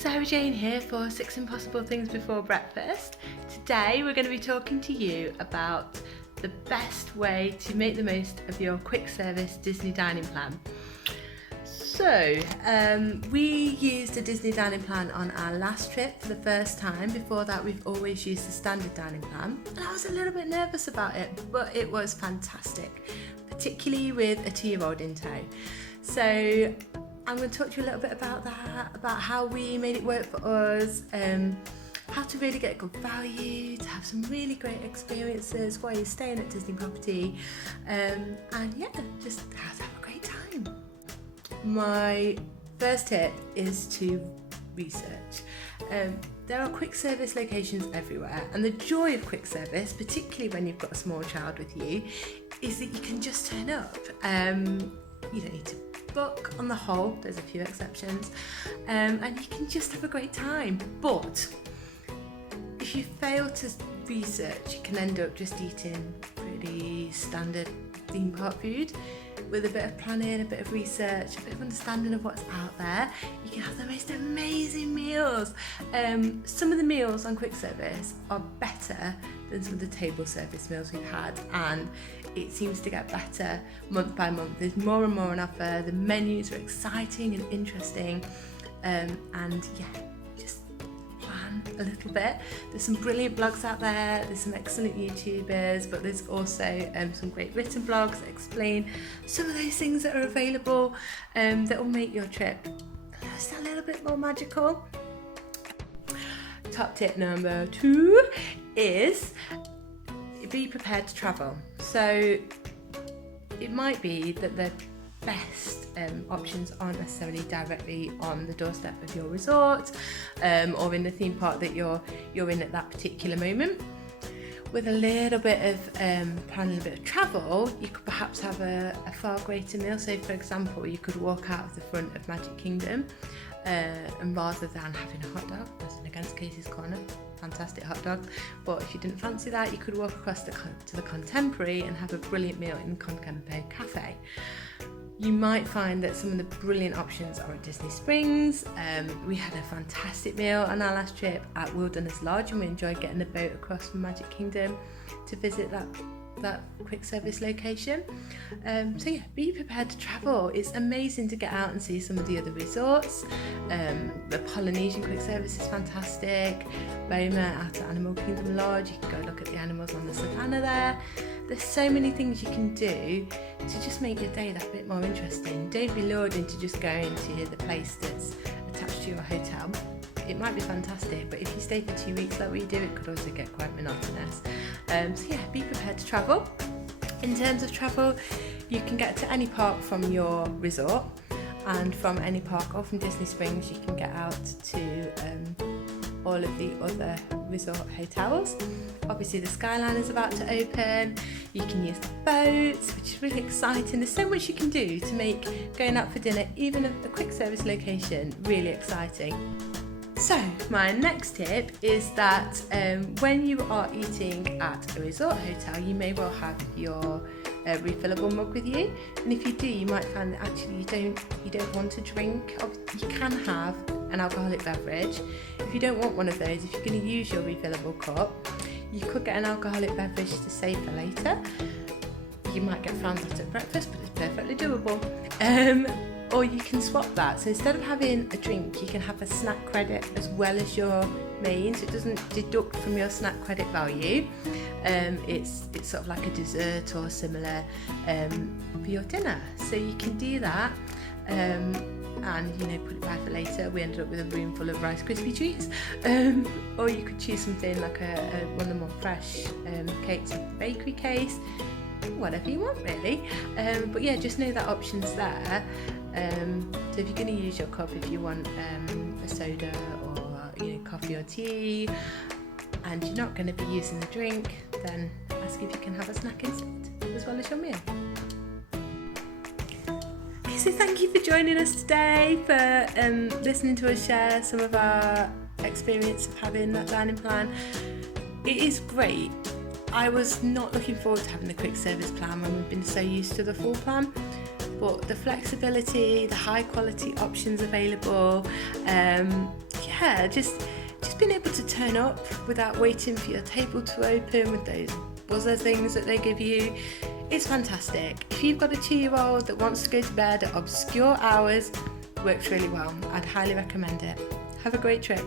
Sarah Jane here for 6 Impossible Things Before Breakfast. Today we're going to be talking to you about the best way to make the most of your quick service Disney dining plan. So we used a Disney dining plan on our last trip for the first time. Before that we've always used the standard dining plan, and I was a little bit nervous about it, but it was fantastic, particularly with a 2-year-old in tow. So I'm going to talk to you a little bit about that, about how we made it work for us, how to really get good value, to have some really great experiences while you're staying at Disney property, and yeah, just how to have a great time. My first tip is to research. There are quick service locations everywhere, and the joy of quick service, particularly when you've got a small child with you, is that you can just turn up. You don't need to book on the whole, there's a few exceptions, and you can just have a great time. But if you fail to research, you can end up just eating pretty standard theme park food. With a bit of planning, a bit of research, a bit of understanding of what's out there, you can have the most amazing meals. Some of the meals on quick service are better than some of the table service meals we've had, and it seems to get better month by month. There's more and more on offer. The menus are exciting and interesting, and yeah, just plan a little bit. There's some brilliant blogs out there, there's some excellent YouTubers, but there's also some great written blogs that explain some of those things that are available that will make your trip just a little bit more magical. Top tip number 2 is be prepared to travel. So it might be that the best options aren't necessarily directly on the doorstep of your resort or in the theme park that you're in at that particular moment. With a little bit of planning, a bit of travel, you could perhaps have a far greater meal. So for example, you could walk out of the front of Magic Kingdom and rather than having a hot dog, as in against Casey's Corner, fantastic hot dog, but if you didn't fancy that, you could walk across to the Contemporary and have a brilliant meal in Concempo Cafe. You might find that some of the brilliant options are at Disney Springs. We had a fantastic meal on our last trip at Wilderness Lodge, and we enjoyed getting the boat across from Magic Kingdom to visit that quick service location. So yeah, be prepared to travel. It's amazing to get out and see some of the other resorts. The Polynesian quick service is fantastic. Boma out at Animal Kingdom Lodge, you can go look at the animals on the savannah there. There's so many things you can do to just make your day that bit more interesting. Don't be lured into just going to the place that's attached to your hotel. It might be fantastic, but if you stay for 2 weeks like we do, it could also get quite monotonous. So yeah, be prepared to travel. In terms of travel, you can get to any park from your resort, and from any park or from Disney Springs you can get out to all of the other resort hotels. Obviously the Skyline is about to open. You can use the boats, which is really exciting. There's so much you can do to make going out for dinner, even at a quick service location, really exciting. So my next tip is that when you are eating at a resort hotel, you may well have your refillable mug with you, and if you do, you might find that actually you don't want to drink. You can have an alcoholic beverage. If you don't want one of those, if you're going to use your refillable cup, you could get an alcoholic beverage to save for later. You might get frowned at breakfast, but it's perfectly doable. Or you can swap that. So instead of having a drink, you can have a snack credit as well as your main, so it doesn't deduct from your snack credit value. It's sort of like a dessert or similar for your dinner. So you can do that and put it by for later. We ended up with a room full of Rice Krispie treats. Or you could choose something like one of the more fresh cakes with the bakery case. Whatever you want really, but yeah, just know that option's there. So if you're going to use your cup, if you want a soda or coffee or tea, and you're not going to be using the drink, then ask if you can have a snack instead as well as your meal. Okay, so thank you for joining us today, for listening to us share some of our experience of having that dining plan. It is great. I was not looking forward to having the quick service plan when we've been so used to the full plan, but the flexibility, the high quality options available, yeah, just being able to turn up without waiting for your table to open with those buzzer things that they give you. It's fantastic. If you've got a 2-year-old that wants to go to bed at obscure hours, works really well. I'd highly recommend it. Have a great trip.